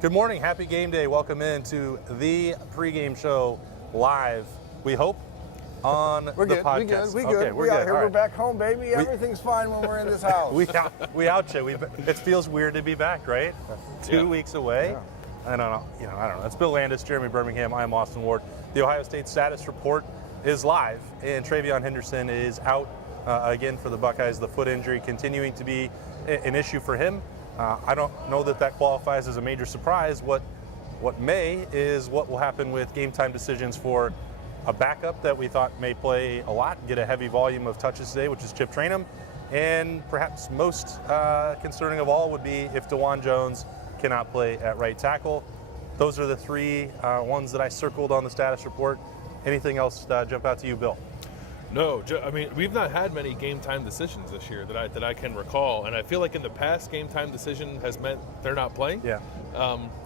Good morning. Happy game day. Welcome into the pregame show live, we hope, on the podcast. We good. We're good. Here. We're back home, baby. Everything's fine when we're in this house. we out you. It feels weird to be back, right? 2 weeks away. Yeah. I don't know. It's Bill Landis, Jeremy Birmingham. I'm Austin Ward. The Ohio State status report is live, and Travion Henderson is out again for the Buckeyes. The foot injury continuing to be an issue for him. I don't know that qualifies as a major surprise. What may is what will happen with game time decisions for a backup that we thought may play a lot, get a heavy volume of touches today, which is Chip Trayanum. And perhaps most concerning of all would be if DeJuan Jones cannot play at right tackle. Those are the three ones that I circled on the status report. Anything else jump out to you, Bill? No, I mean, we've not had many game time decisions this year that I can recall, and I feel like in the past, game time decision has meant they're not playing. Yeah.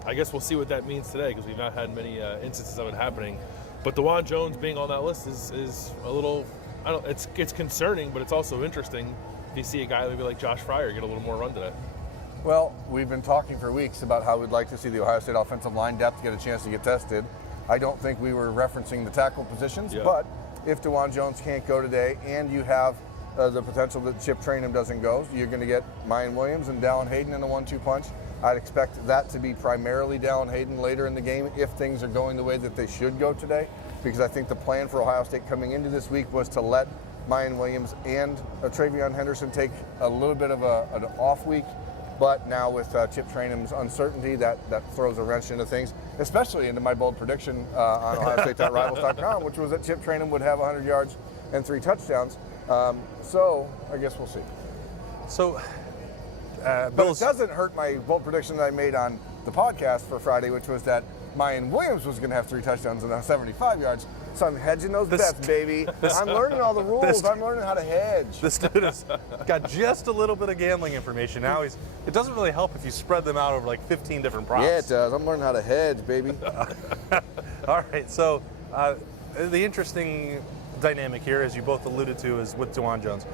I guess we'll see what that means today because we've not had many instances of it happening. But DeJuan Jones being on that list is a little, it's concerning, but it's also interesting if you see a guy maybe like Josh Fryer get a little more run today. Well, we've been talking for weeks about how we'd like to see the Ohio State offensive line depth get a chance to get tested. I don't think we were referencing the tackle positions, but if DeJuan Jones can't go today and you have the potential that Chip Trayanum doesn't go, you're going to get Mayan Williams and Dallin Hayden in the 1-2 punch. I'd expect that to be primarily Dallin Hayden later in the game if things are going the way that they should go today, because I think the plan for Ohio State coming into this week was to let Mayan Williams and Travion Henderson take a little bit of an off week. But now with Chip Trayanum's uncertainty, that throws a wrench into things, especially into my bold prediction on OhioState.Rivals.com, which was that Chip Trayanum would have 100 yards and 3 touchdowns. So I guess we'll see. So, but it doesn't hurt my bold prediction that I made on the podcast for Friday, which was that Mayan Williams was going to have 3 touchdowns and 75 yards. So I'm hedging those bets, baby. I'm learning all the rules. I'm learning how to hedge. The student's got just a little bit of gambling information. Now it doesn't really help if you spread them out over like 15 different props. Yeah, it does. I'm learning how to hedge, baby. All right. So the interesting dynamic here, as you both alluded to, is with DeJuan Jones.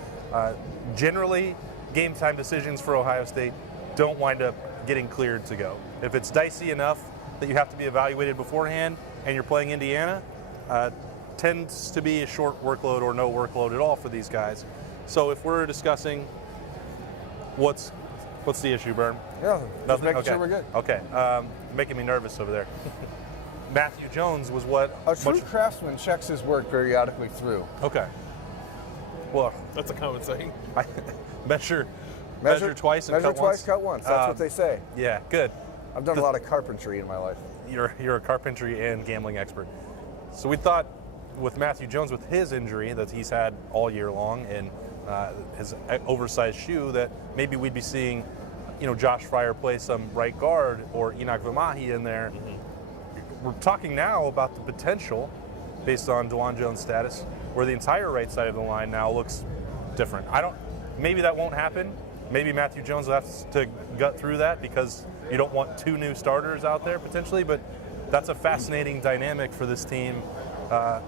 Generally, game time decisions for Ohio State don't wind up getting cleared to go. If it's dicey enough that you have to be evaluated beforehand and you're playing Indiana, tends to be a short workload or no workload at all for these guys. So if we're discussing what's the issue, Berm? Yeah, just making sure we're good. Okay, making me nervous over there. Matthew Jones was what? A true craftsman checks his work periodically through. Okay. Well, that's a common saying. Measure twice and measure cut twice, once. cut once. That's what they say. Yeah, good. I've done a lot of carpentry in my life. You're a carpentry and gambling expert. So we thought with Matthew Jones, with his injury that he's had all year long and his oversized shoe, that maybe we'd be seeing, Josh Fryer play some right guard or Enoch Vimahi in there. Mm-hmm. We're talking now about the potential, based on DeJuan Jones' status, where the entire right side of the line now looks different. Maybe that won't happen. Maybe Matthew Jones will have to gut through that because you don't want 2 new starters out there potentially, but that's a fascinating dynamic for this team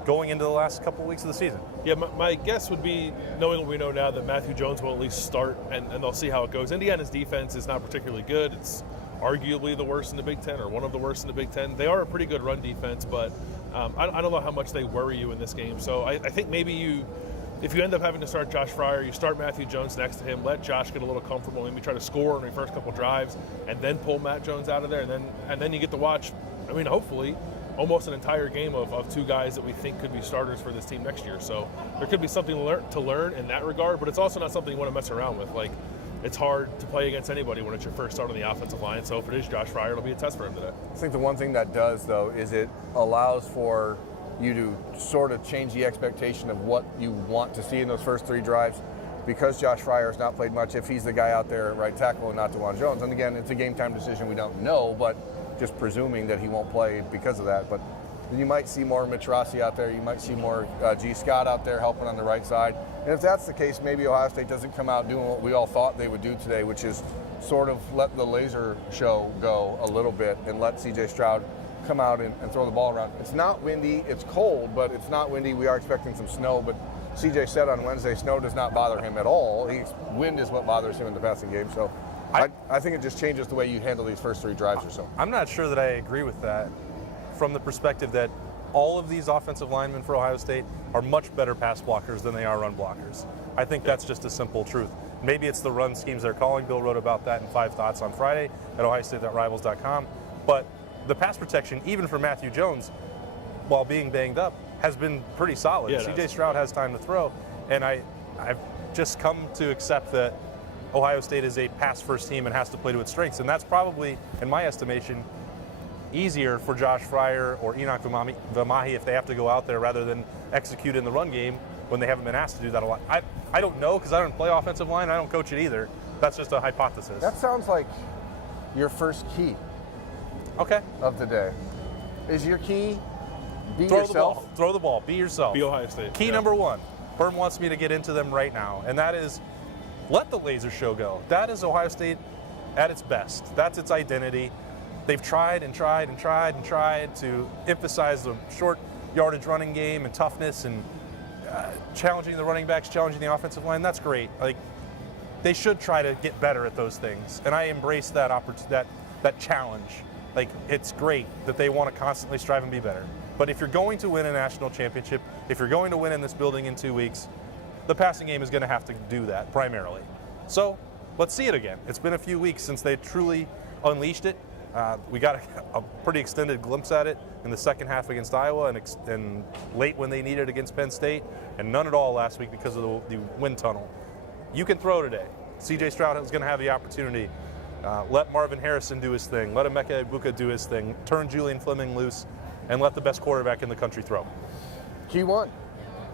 going into the last couple of weeks of the season. Yeah, my guess would be, knowing what we know now, that Matthew Jones will at least start, and they'll see how it goes. Indiana's defense is not particularly good. It's arguably the worst in the Big Ten, or one of the worst in the Big Ten. They are a pretty good run defense, but I don't know how much they worry you in this game. So I think maybe if you end up having to start Josh Fryer, you start Matthew Jones next to him, let Josh get a little comfortable, maybe try to score in the first couple drives, and then pull Matt Jones out of there, and then you get to watch, hopefully, almost an entire game of 2 guys that we think could be starters for this team next year. So there could be something to learn in that regard, but it's also not something you want to mess around with. Like, it's hard to play against anybody when it's your first start on the offensive line. So if it is Josh Fryer, it'll be a test for him today. I think the one thing that does, though, is it allows for you to sort of change the expectation of what you want to see in those first 3 drives. Because Josh Fryer has not played much, if he's the guy out there at right tackle and not DeJuan Jones. And again, it's a game time decision, we don't know, but just presuming that he won't play because of that. But you might see more Mitch Rossi out there. You might see more G. Scott out there helping on the right side. And if that's the case, maybe Ohio State doesn't come out doing what we all thought they would do today, which is sort of let the laser show go a little bit and let C.J. Stroud come out and throw the ball around. It's not windy. It's cold, but it's not windy. We are expecting some snow, but CJ said on Wednesday, snow does not bother him at all. Wind is what bothers him in the passing game. So I think it just changes the way you handle these first 3 drives or so. I'm not sure that I agree with that from the perspective that all of these offensive linemen for Ohio State are much better pass blockers than they are run blockers. I think that's just a simple truth. Maybe it's the run schemes they're calling. Bill wrote about that in 5 Thoughts on Friday at ohiostate.rivals.com. But the pass protection, even for Matthew Jones, while being banged up, has been pretty solid. Yeah, C.J. Stroud has time to throw, and I've just come to accept that Ohio State is a pass-first team and has to play to its strengths, and that's probably, in my estimation, easier for Josh Fryer or Enoch Vamahi if they have to go out there rather than execute in the run game when they haven't been asked to do that a lot. I don't know because I don't play offensive line. I don't coach it either. That's just a hypothesis. That sounds like your first key Okay. of the day. Is your key be Throw yourself? the ball. Throw the ball. Be yourself. Be Ohio State. Key number 1. Berm wants me to get into them right now, and that is let the laser show go. That is Ohio State at its best. That's its identity. They've tried and tried and tried and tried to emphasize the short yardage running game and toughness and challenging the running backs, challenging the offensive line. That's great. Like, they should try to get better at those things, and I embrace that that challenge. Like, it's great that they want to constantly strive and be better. But if you're going to win a national championship, if you're going to win in this building in 2 weeks, the passing game is going to have to do that primarily. So let's see it again. It's been a few weeks since they truly unleashed it. We got a pretty extended glimpse at it in the second half against Iowa and late when they needed it against Penn State, and none at all last week because of the wind tunnel. You can throw today. C.J. Stroud is going to have the opportunity. Let Marvin Harrison do his thing. Let Emeka Egbuka do his thing. Turn Julian Fleming loose, and let the best quarterback in the country throw. Key 1.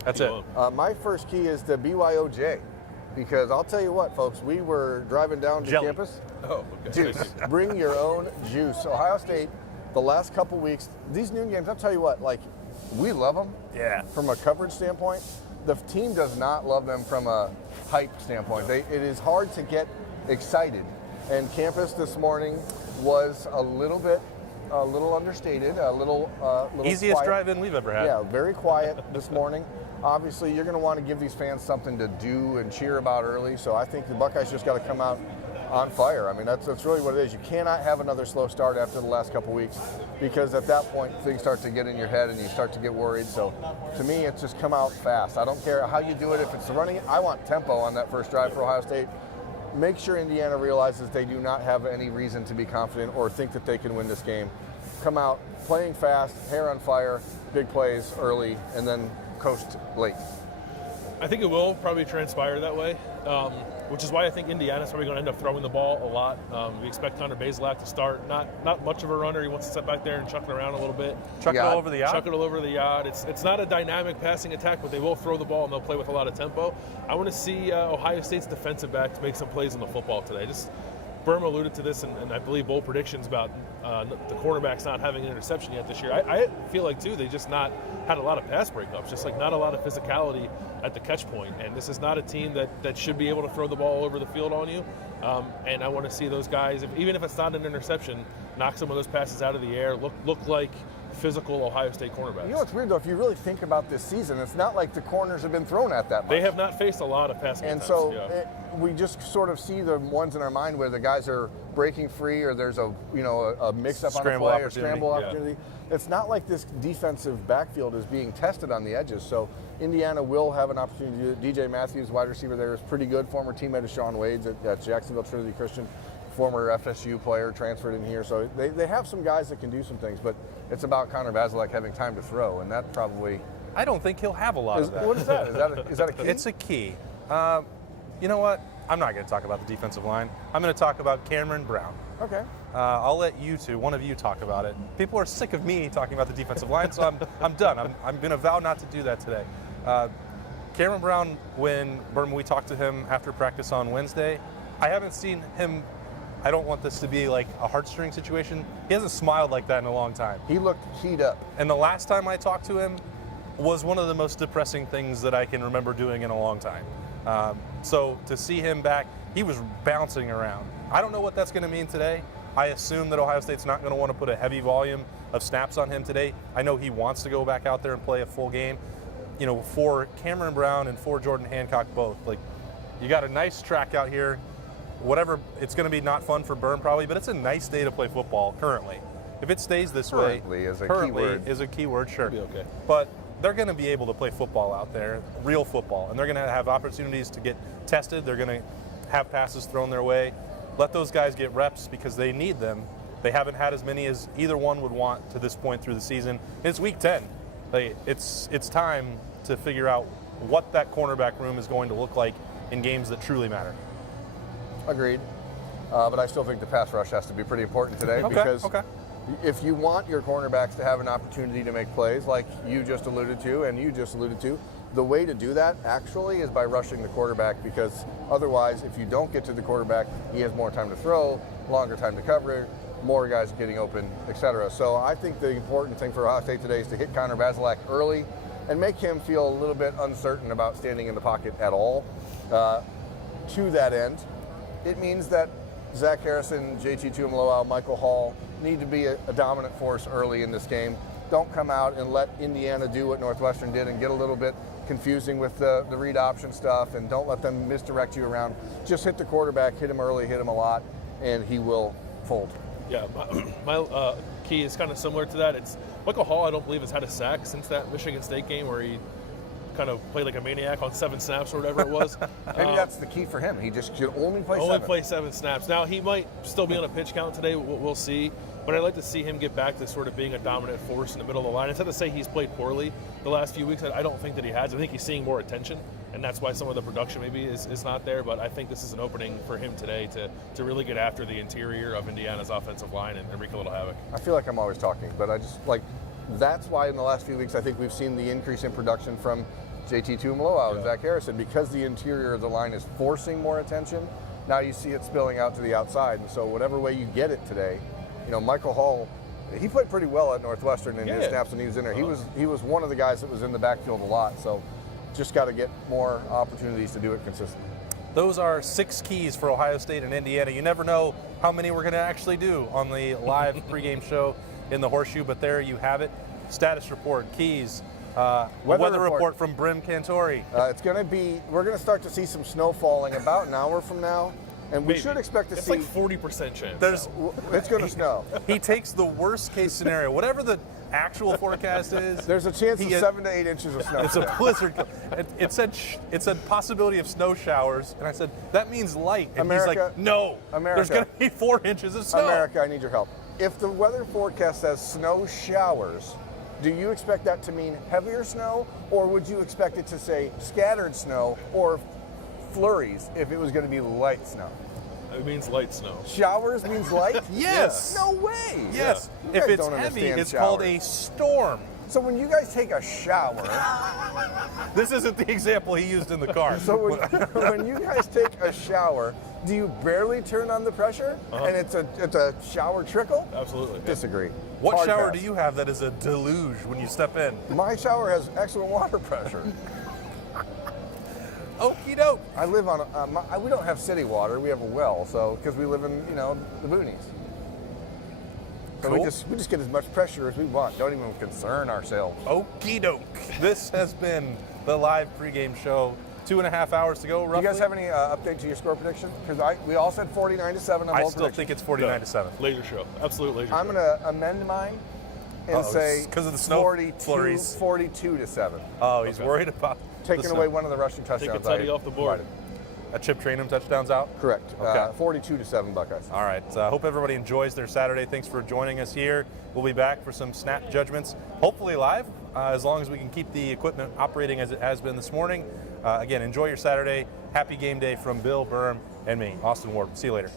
That's Key it. one. My first key is the BYOJ, because I'll tell you what, folks, we were driving down to Jelly. campus. Oh, okay. Juice. Bring your own juice. Ohio State, the last couple weeks, these noon games, I'll tell you what, like, we love them. Yeah. From a coverage standpoint. The team does not love them from a hype standpoint. It is hard to get excited. And campus this morning was a little understated, a little Easiest quiet. drive-in we've ever had. Yeah, very quiet this morning. Obviously, you're going to want to give these fans something to do and cheer about early. So I think the Buckeyes just got to come out on fire. I mean, that's really what it is. You cannot have another slow start after the last couple weeks, because at that point things start to get in your head and you start to get worried. So to me, it's just come out fast. I don't care how you do it. If it's the running, I want tempo on that first drive for Ohio State. Make sure Indiana realizes they do not have any reason to be confident or think that they can win this game. Come out playing fast, hair on fire, big plays early, and then coast late. I think it will probably transpire that way, which is why I think Indiana's probably going to end up throwing the ball a lot. We expect Connor Bazelak to start. Not much of a runner. He wants to sit back there and chuck it around a little bit. Chuck it all over the yard. Chuck it all over the yard. It's not a dynamic passing attack, but they will throw the ball and they'll play with a lot of tempo. I want to see Ohio State's defensive backs make some plays on the football today. Berm alluded to this, and I believe bold predictions about the cornerbacks not having an interception yet this year. I feel like, too, they just not had a lot of pass breakups, just like not a lot of physicality at the catch point. And this is not a team that should be able to throw the ball all over the field on you. And I want to see those guys, even if it's not an interception, knock some of those passes out of the air, look like physical Ohio State cornerbacks. You know what's weird, though? If you really think about this season, it's not like the corners have been thrown at that much. They have not faced a lot of passing And attempts, so yeah. we just sort of see the ones in our mind where the guys are breaking free, or there's a mix-up on a Scramble play or opportunity. scramble Yeah. opportunity. It's not like this defensive backfield is being tested on the edges. So Indiana will have an opportunity to do it. DJ Matthews, wide receiver there, is pretty good. Former teammate of Sean Wade's at Jacksonville Trinity Christian. Former FSU player transferred in here. So they have some guys that can do some things, but it's about Connor Bazelak having time to throw, and that probably... I don't think he'll have a lot of that. What is that? Is that a key? It's a key. You know what? I'm not going to talk about the defensive line. I'm going to talk about Cameron Brown. Okay. I'll let you two, one of you, talk about it. People are sick of me talking about the defensive line, so I'm done. I'm going to vow not to do that today. Cameron Brown, when we talked to him after practice on Wednesday, I haven't seen him. I don't want this to be like a heartstring situation. He hasn't smiled like that in a long time. He looked keyed up. And the last time I talked to him was one of the most depressing things that I can remember doing in a long time. So to see him back, he was bouncing around. I don't know what that's going to mean today. I assume that Ohio State's not going to want to put a heavy volume of snaps on him today. I know he wants to go back out there and play a full game. You know, for Cameron Brown and for Jordan Hancock both, like, you got a nice track out here. whatever, it's going to be not fun for Byrne probably, but it's a nice day to play football currently. If it stays this way, currently is a key word, sure. It'll be okay. But they're going to be able to play football out there, real football, and they're going to have opportunities to get tested. They're going to have passes thrown their way. Let those guys get reps because they need them. They haven't had as many as either one would want to this point through the season. It's week 10. It's time to figure out what that cornerback room is going to look like in games that truly matter. Agreed. But I still think the pass rush has to be pretty important today because if you want your cornerbacks to have an opportunity to make plays like you just alluded to and you just alluded to, the way to do that actually is by rushing the quarterback, because otherwise if you don't get to the quarterback, he has more time to throw, longer time to cover, more guys getting open, etc. So I think the important thing for Ohio State today is to hit Connor Bazelak early and make him feel a little bit uncertain about standing in the pocket at all. To that end, it means that Zach Harrison, JT Tuimoloau, Michael Hall need to be a dominant force early in this game. Don't come out and let Indiana do what Northwestern did and get a little bit confusing with the read option stuff, and don't let them misdirect you around. Just hit the quarterback, hit him early, hit him a lot, and he will fold. Yeah, my key is kind of similar to that. It's Michael Hall, I don't believe, has had a sack since that Michigan State game where he kind of played like a maniac on 7 snaps or whatever it was. Maybe that's the key for him. He just should only play 7. Only play 7 snaps. Now, he might still be on a pitch count today. We'll see. But I'd like to see him get back to sort of being a dominant force in the middle of the line. Instead of say he's played poorly the last few weeks, I don't think that he has. I think he's seeing more attention, and that's why some of the production maybe is not there. But I think this is an opening for him today to really get after the interior of Indiana's offensive line and wreak a little havoc. I feel like I'm always talking, but I just that's why in the last few weeks I think we've seen the increase in production from JT Tuimoloau and Zach Harrison, because the interior of the line is forcing more attention. Now you see it spilling out to the outside, and so whatever way you get it today, Michael Hall, he played pretty well at Northwestern in his snaps when he was in there. He was one of the guys that was in the backfield a lot, so just got to get more opportunities to do it consistently. Those are 6 keys for Ohio State and Indiana. You never know how many we're going to actually do on the live pregame show in the Horseshoe, but there you have it. Status report, keys, weather report from Brim Cantori. We're going to start to see some snow falling about an hour from now. And we should expect to see. It's like 40% chance. It's going to snow. He takes the worst case scenario, whatever the actual forecast is. There's a chance of 7 to 8 inches of snow. It's a blizzard. It said possibility of snow showers, and I said that means light. And he's like, no, there's going to be 4 inches of snow. America, I need your help. If the weather forecast says snow showers, do you expect that to mean heavier snow, or would you expect it to say scattered snow or flurries if it was going to be light snow? It means light snow. Showers means light? Yes. No way. Yes. Yeah. If it's heavy, it's called a storm. So when you guys take a shower, this isn't the example he used in the car. So when you guys take a shower, do you barely turn on the pressure and it's a shower trickle? Absolutely. Disagree. What Hard shower pass. do you have that is a deluge when you step in? My shower has excellent water pressure. Okie doke. I live on we don't have city water. We have a well, so because we live in the boonies. So cool. we just get as much pressure as we want. Don't even concern ourselves. Okie doke. This has been the live pregame show. 2.5 hours to go, roughly. Do you guys have any update to your score prediction? Because we all said 49-7 on I both still think it's 49-7. Laser show. Absolute laser show. I'm going to amend mine and say because of the snow 42-7. Oh, he's worried about taking away one of the rushing touchdowns. Take a tutty off the board. A Chip Trainum touchdowns out? Correct. Okay. 42-7 Buckeyes. All right. Hope everybody enjoys their Saturday. Thanks for joining us here. We'll be back for some snap judgments, hopefully live, as long as we can keep the equipment operating as it has been this morning. Again, enjoy your Saturday. Happy game day from Bill, Byrne, and me, Austin Ward. See you later.